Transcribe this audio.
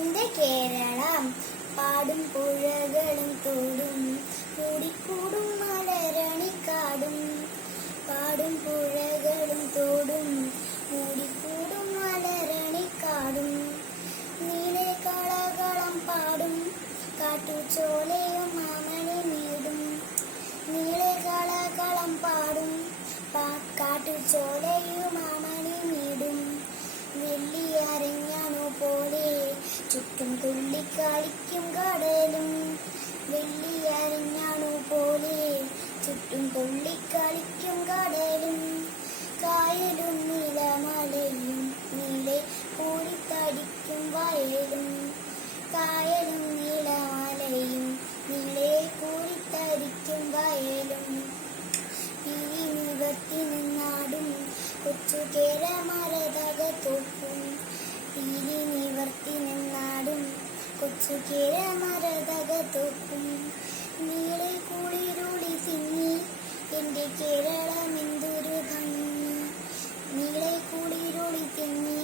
എന്റെ കേരളം പാടും പുഴകളും തോടും കൂടിക്കൂടും മലരണിക്കാടും. പാടും പുഴകളും തോടും മൂടിക്കൂടും മലരണിക്കാടും. നീലെ കളകളം പാടും കാട്ടുചോലയും മാമണി നീടും. നീലെ കളകളം പാടും കാട്ടുചോലയും മാമണി നീടും. വെള്ളിയരഞ്ഞാണു പോലെ ചുറ്റും തുള്ളിക്കളിക്കും കടലും. വെള്ളിയരഞ്ഞാണു പോലെ ചുറ്റും തുള്ളിക്കളിക്കും കടലും. കായലും നീലമലയും നീലെ കൂടിത്തടിക്കും വയലും. കായലും നീലമലയും നീലെ കൂടിത്തടിക്കും വയലും. പീലി നിവർത്തി നിന്നാടും കൊച്ചു കേരമരതകത്തോപ്പും. പീലി നിവർത്തി നിന്നാടും കൊച്ചു കേരമരതകത്തോപ്പും. നീളെ കുളിരുളി തിങ്ങി എന്റെ കേരളമെന്തൊരു ഭംഗി. നീളെ കുളിരുളി തിങ്ങി